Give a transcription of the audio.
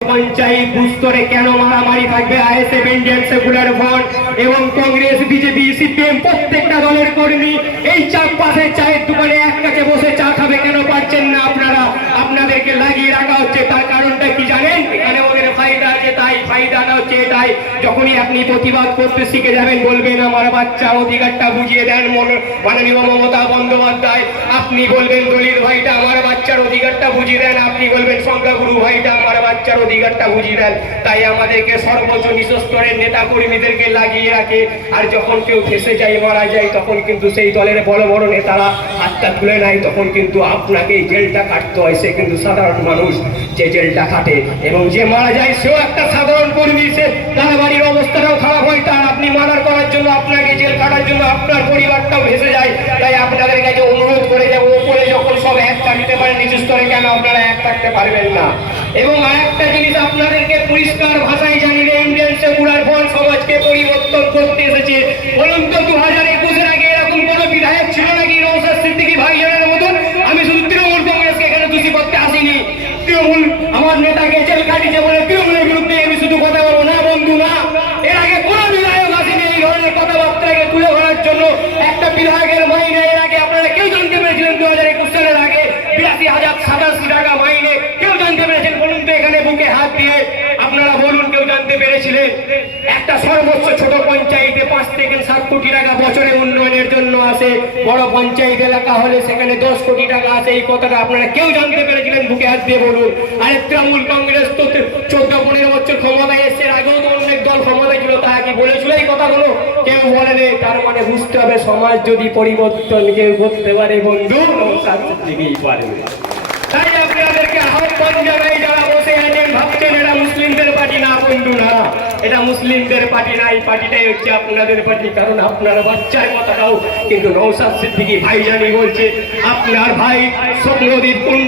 পঞ্চায়েত বুস্তরে কেন মারামারি থাকবে? আইএসএফ, ইন্ডিয়ান সেকুলার ফ্রন্ট এবং কংগ্রেস, বিজেপি, সিপিএম প্রত্যেকটা দলের কর্মী এই চারপাশে চায়ের দোকানে এক কাছে বসে চা খাবে, কেন পারছেন না আপনারা? আপনাদেরকে লাগিয়ে রাখা হচ্ছে। তার কারণটা কি জানেন? এখানে ওদের ফায়দা আছে, তাই ফায়দাটা হচ্ছে এটাই, যখনই আপনি প্রতিবাদ করতে শিখে যাবেন বলবেন আমার বাচ্চা অধিকারটা বুঝিয়ে দেন মাননীয় মমতা বন্দ্যোপাধ্যায়, আপনি বলবেন দলিত ভাইটা আমার বাচ্চার অধিকারটা বুঝিয়ে দেন, আপনি বলবেন সংখ্যাগুরু ভাইটা আমার বাচ্চার অধিকারটা বুঝিয়ে দেন। তাই আমাদেরকে সর্বোচ্চ নিচ স্তরের নেতা কর্মীদেরকে লাগিয়ে রাখে। আর যখন কেউ ফেসে যায়, মারা যায়, তখন কিন্তু সেই দলের বড় বড় নেতারা হাতটা তুলে নেয়, তখন কিন্তু আপনাকে জেলটা কাটতে হয়। সে কিন্তু সাধারণ মানুষ যে জেলটা কাটে এবং যে মারা যায় সেও একটা সাধারণ কর্মী, সে তার বাড়ির অবস্থাটাও খারাপ হয়, তার আপনি মার্ডার করার জন্য আপনাকে জেল কাটার জন্য আপনার পরিবারটাও ভেসে যায়। তাই আপনাদের কাছে অনুরোধ করে যাবো, ওপরে যখন সব এক থাকতে পারে নিচ স্তরে কেন আপনারা এক থাকতে পারবেন না? এবং আরেকটা জিনিস আপনাদেরকে পরিষ্কার ভাষায় জানিয়ে, ইন্ডিয়ান সেকুলার ফ্রন্ট সমাজকে পরিবর্তন করতে এসেছে। বলুন তো 2021-এর আগে এরকম কোন বিধায়ক ছিল নাকি নওশাদ সিদ্দিকী ভাইজানের মতন? আমি শুধু তৃণমূল কংগ্রেসকে এখানে দোষী করতে আসিনি। তৃণমূল আমার নেতাকে জেল কাটিয়েছে বলে তৃণমূলের বিরুদ্ধে আমি শুধু কথা বলবো না বন্ধু, না। এর আগে কোন বিধায়ক আসেনি এই ধরনের কথাবার্তাকে তুলে ধরার জন্য। একটা বিধায়কের মাইনে এর আগে আপনারা কেউ জানতে পেরেছিলেন? 2021 সালের আগে 82,087 টাকা মাইনে কেউ জানতে পেরেছেন? বলুন তো এখানে বুকে হাত দিয়ে আপনারা বলুন, কেউ জানতে পেরেছিলেন? একটা সর্বোচ্চ ছোট পঞ্চায়েতে 5 থেকে 7 কোটি টাকা বছরে উন্নয়নের জন্য আসে, বড় পঞ্চায়েত এলাকা হলে সেখানে 10 কোটি টাকা আসে। এই কথাটা আপনারা কেউ জানতে পেরেছিলেন? বুকে হাত দিয়ে বলুন। আরে তৃণমূল কংগ্রেস তো 14-15 বছর ক্ষমতায় এসে, আগেও তো অনেক দল ক্ষমতায় ছিল, তারা কি বলেছিল এই কথাগুলো? কেউ বলেনি। তার মানে বুঝতে হবে, সমাজ যদি পরিবর্তন কেউ করতে পারে বন্ধু, নওশাদ সিদ্দিকী পারবে। তাই আপনাদেরকে আহ্বান জানাই, যারা বসে আছেন ভাবছেন এটা মুসলিমদের পার্টি, না বন্ধু, না, এটা মুসলিমদের পার্টি না। এই পার্টিটাই হচ্ছে আপনাদের পার্টি। কারণ আপনার বাচ্চার কথাটাও কিন্তু নওশাদ সিদ্দিকী ভাইজানই বলছে। আপনার ভাই স্বপ্নদীপ